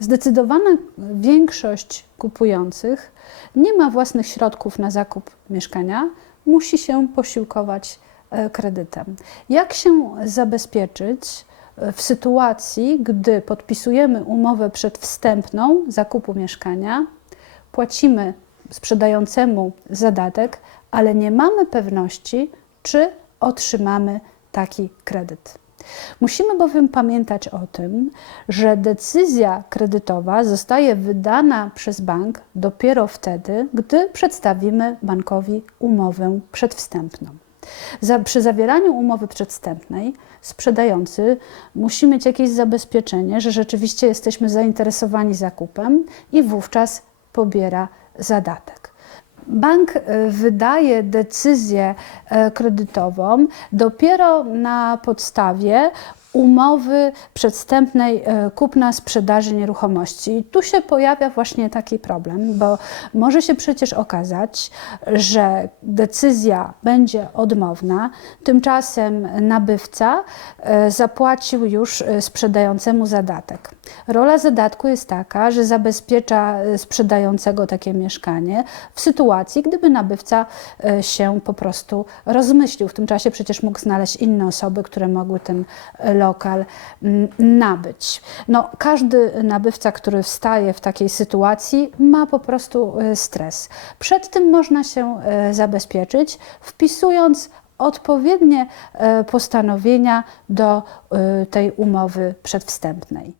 Zdecydowana większość kupujących nie ma własnych środków na zakup mieszkania, musi się posiłkować e, kredytem. Jak się zabezpieczyć e, w sytuacji, gdy podpisujemy umowę przedwstępną zakupu mieszkania, płacimy sprzedającemu zadatek, ale nie mamy pewności, czy otrzymamy taki kredyt. Musimy bowiem pamiętać o tym, że decyzja kredytowa zostaje wydana przez bank dopiero wtedy, gdy przedstawimy bankowi umowę przedwstępną. Za, przy zawieraniu umowy przedwstępnej sprzedający musi mieć jakieś zabezpieczenie, że rzeczywiście jesteśmy zainteresowani zakupem i wówczas pobiera zadatek. Bank e, wydaje decyzję e, kredytową dopiero na podstawie umowy przedstępnej e, kupna-sprzedaży nieruchomości. I tu się pojawia właśnie taki problem, bo może się przecież okazać, że decyzja będzie odmowna, tymczasem nabywca e, zapłacił już e, sprzedającemu zadatek. Rola zadatku jest taka, że zabezpiecza sprzedającego takie mieszkanie w sytuacji, gdyby nabywca się po prostu rozmyślił. W tym czasie przecież mógł znaleźć inne osoby, które mogły ten e, lokal mm, nabyć. No, każdy nabywca, który wstaje w takiej sytuacji, ma po prostu e, stres. Przed tym można się e, zabezpieczyć, wpisując odpowiednie e, postanowienia do tej umowy przedwstępnej.